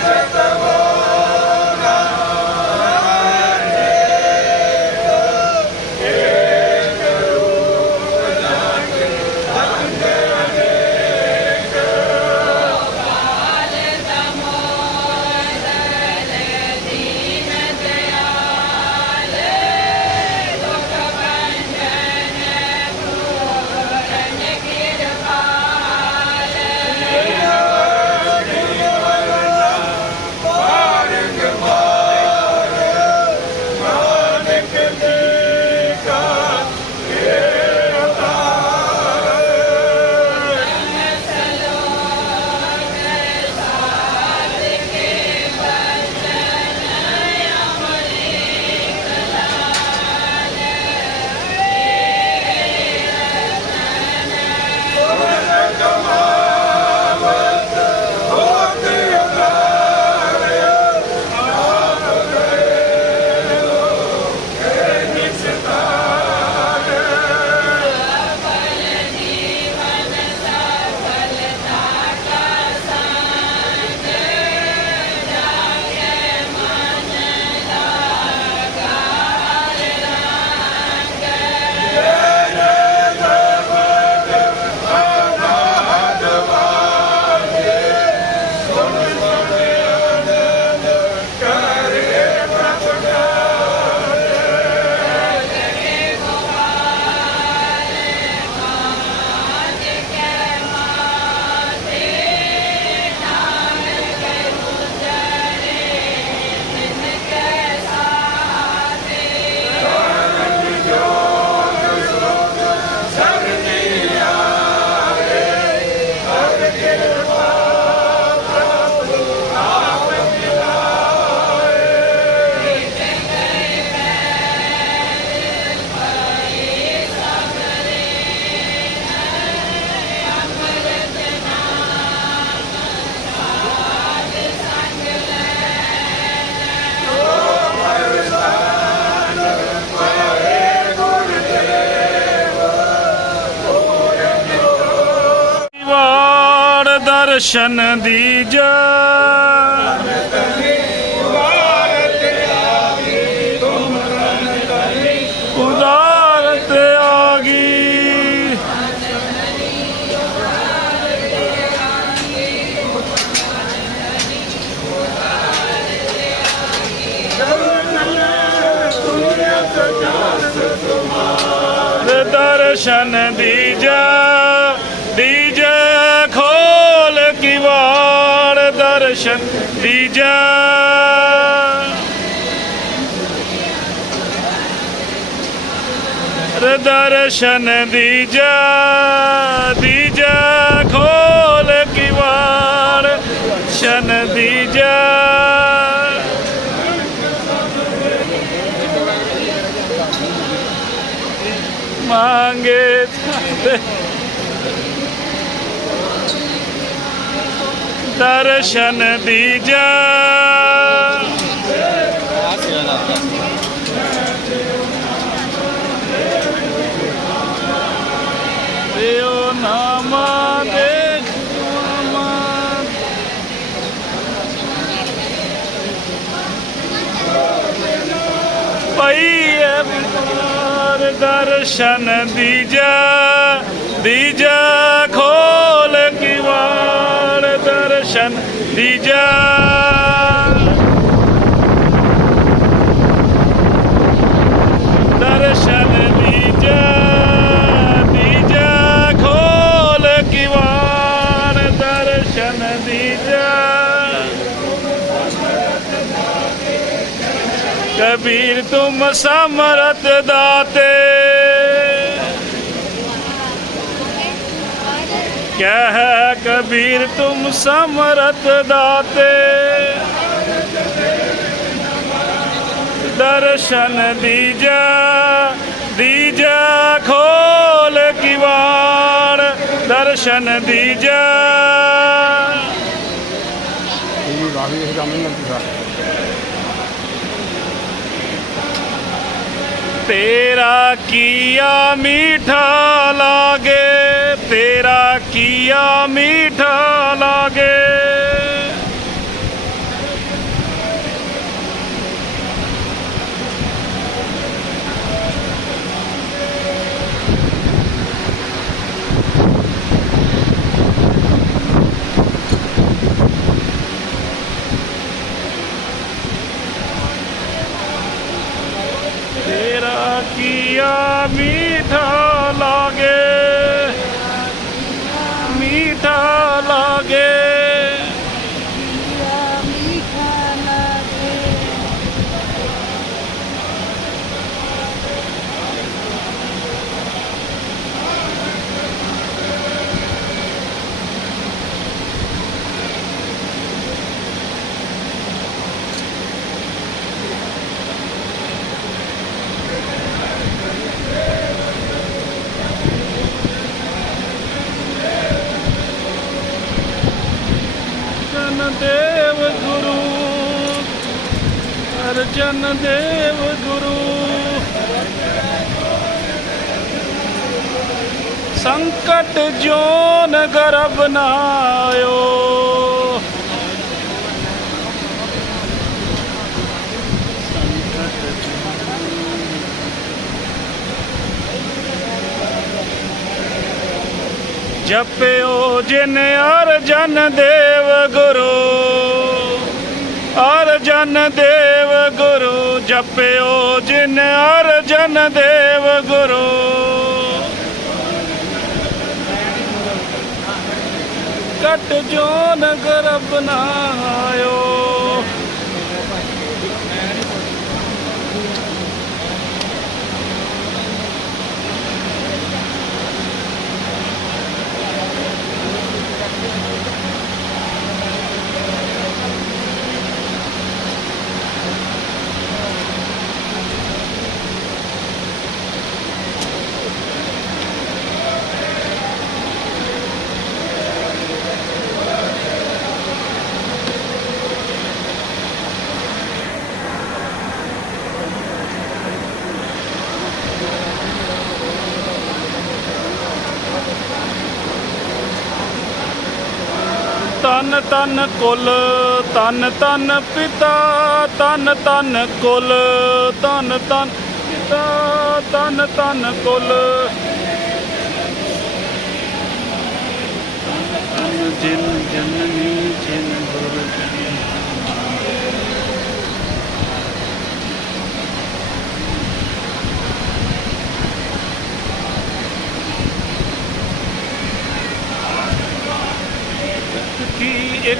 Thank you. ਦਰਸ਼ਨ ਦੀਜਾ ਉਦਾਰਤ ਆ ਗਈ। ਦਰਸ਼ਨ ਦੀ ਜਾ। ਦਰਸ਼ਨ ਦੀਜਾ ਦੀਜਾ ਖੋਲ ਕਿਵਾੜ ਸ਼ਨ ਦੀਜਾ ਮੰਗੇ ਤੇ ਦਰਸ਼ਨ ਦੀਜਾ ਦੇਉ ਨਾਮਾ ਦੇ ਨਾਮਾ ਪਈਏ ਪਿਆਰ ਦਰਸ਼ਨ ਦੀਜਾ ਦੀਜਾ ਖੋਲ ਕਿਵਾੜ ਦਰਸ਼ਨ ਦੀਜਾ। ਦਰਸ਼ਨ ਦੀਜਾ ਦੀਜਾ ਖੋਲ ਕਿਵਾੜ ਦਰਸ਼ਨ ਦੀਜਾ। ਕਬੀਰ ਤੁਮ ਸਮਰਤ ਦਾ ਕਹਿ ਕਬੀਰ ਤੁਮ ਸਮਰਤ ਦਾਤੇ। ਦਰਸ਼ਨ ਦੀਜਾ ਦੀਜਾ ਖੋਲ ਕਿਵਾੜ ਦਰਸ਼ਨ ਦੀਜਾ। ਇਹ ਰਾਵੀ ਇਸ ਗਾਣੇ ਨਾਲ ਪੂਰਾ ਤੇਰਾ ਕੀਆ ਮੀਠਾ ਲਾਗੇ, ਤੇਰਾ किया मीठा लागे ਦੇਵ ਗੁਰੂ ਅਰਜਨ ਦੇਵ ਗੁਰੂ। ਸੰਕਟ ਜੋਨ ਗਰਬ ਨਾਇਓ ਜਪਿਓ ਜਿਨ ਅਰਜਨ ਦੇਵ ਗੁਰੂ, ਅਰਜਨ ਦੇਵ ਗੁਰੂ, ਜਪਿਓ ਜਿਨ ਅਰਜਨ ਦੇਵ ਗੁਰੂ। ਕਟ ਜੋਨ ਗਰਭ ਨਾਇਓ ਤਨ ਤਨ ਕੁਲ, ਤਨ ਤਨ ਪਿਤਾ, ਤਨ ਤਨ ਕੁਲ, ਤਨ ਤਨ ਪਿਤਾ, ਤਨ ਤਨ ਕੁਲ। ਜਿਨ ਜਨਨੀ ਜਿਨ ਗੁਰ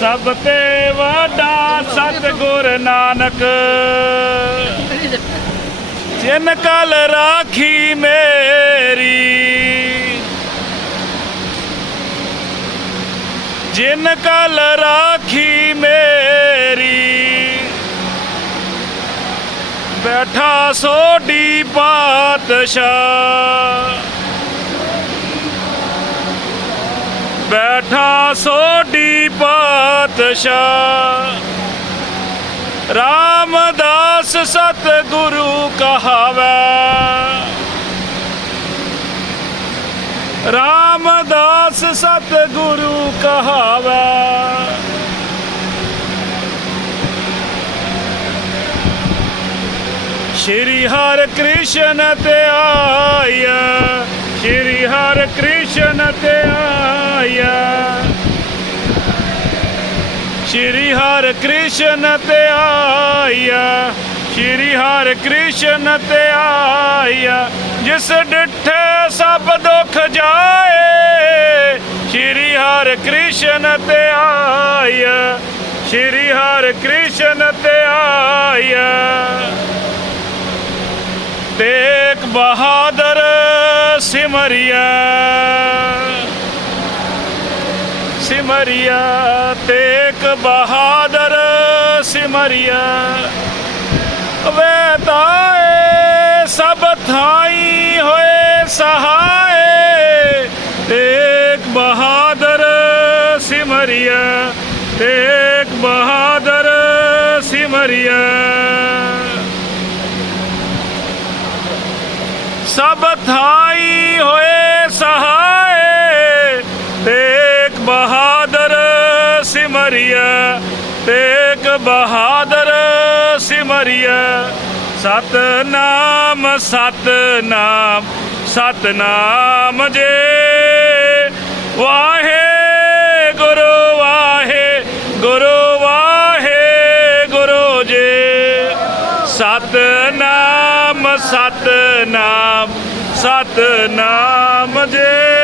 ਸਭ ਤੇ ਵੱਡਾ ਸਤਿਗੁਰ ਨਾਨਕ। ਜਿਨ ਕਲ ਰਾਖੀ ਮੇਰੀ, ਜਿਨ ਕਲ ਰਾਖੀ ਮੇਰੀ, ਬੈਠਾ ਸੋਢੀ ਪਾਤਸ਼ਾਹ। ਬੈਠਾ ਸੋਢੀ ਪਾਤਸ਼ਾਹ। ਰਾਮਦਾਸ ਸਤ ਗੁਰੂ ਕਹਾਵੈ। ਰਾਮਦਾਸ ਸਤ ਗੁਰੂ ਕਹਾਵੈ। ਸ਼੍ਰੀ ਹਰ ਕ੍ਰਿਸ਼ਨ ਤੇ ਆਇਆ। ਸ਼੍ਰੀ ਹਰ ਕ੍ਰਿਸ਼ਨ ਆਇਆ। ਸ਼੍ਰੀ ਹਰਿ ਕ੍ਰਿਸ਼ਨ ਤੇ ਆਇਆ। ਸ਼੍ਰੀ ਹਰਿ ਕ੍ਰਿਸ਼ਨ ਤੇ ਆਇਆ। ਜਿਸ ਡਿਠੇ ਸਭ ਦੁੱਖ ਜਾਏ, ਸ਼੍ਰੀ ਹਰਿ ਕ੍ਰਿਸ਼ਨ ਤੇ ਆਇਆ। ਸ਼੍ਰੀ ਹਰਿ ਕ੍ਰਿਸ਼ਨ ਤੇ ਆਇਆ। ਤੇਗ ਬਹਾਦਰ ਸਿਮਰਿਆ। ਸਿਮਰਿਆ, ਤੇਗ ਬਹਾਦਰ ਸਿਮਰਿਆ। ਵੇ ਤਾਏ, ਸਭ ਥਾਈ ਹੋਏ ਸਹਾਏ। ਤੇਗ ਬਹਾਦਰ ਸਿਮਰਿਆ, ਤੇਗ ਬਹਾਦਰ ਸਿਮਰਿਆ। ਸਭ ਥਾਈ ਸਿਮਰਿਆ ਤੇਗ ਬਹਾਦਰ ਸਿਮਰਿਆ ਸਤਨਾਮ ਸਤਨਾਮ ਸਤਨਾਮ ਜੇ। ਵਾਹੇ ਗੁਰੂ ਵਾਹੇ ਗੁਰੂ ਵਾਹੇ ਗੁਰੂ ਜੇ। ਸਤਨਾਮ ਸਤਨਾਮ ਸਤਨਾਮ ਜੇ।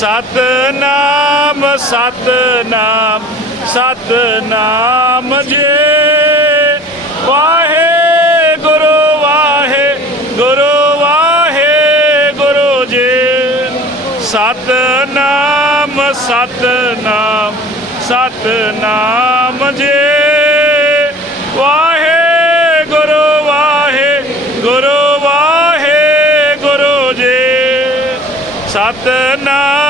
ਸਤਨਾਮ ਸਤਨਾਮ ਸਤਨਾਮ ਜੇ। ਵਾਹੇ ਗੁਰੂ ਵਾਹੇ ਗੁਰੂ ਵਾਹੇ ਗੁਰੂ ਜੀ। ਸਤਨਾਮ ਸਤਨਾਮ ਸਤਨਾਮ ਜੇ। ਵਾਹੇ ਗੁਰੂ ਵਾਹੇ ਗੁਰੂ ਵਾਹੇ ਗੁਰੂ ਜੀ। ਸਤਨਾਮ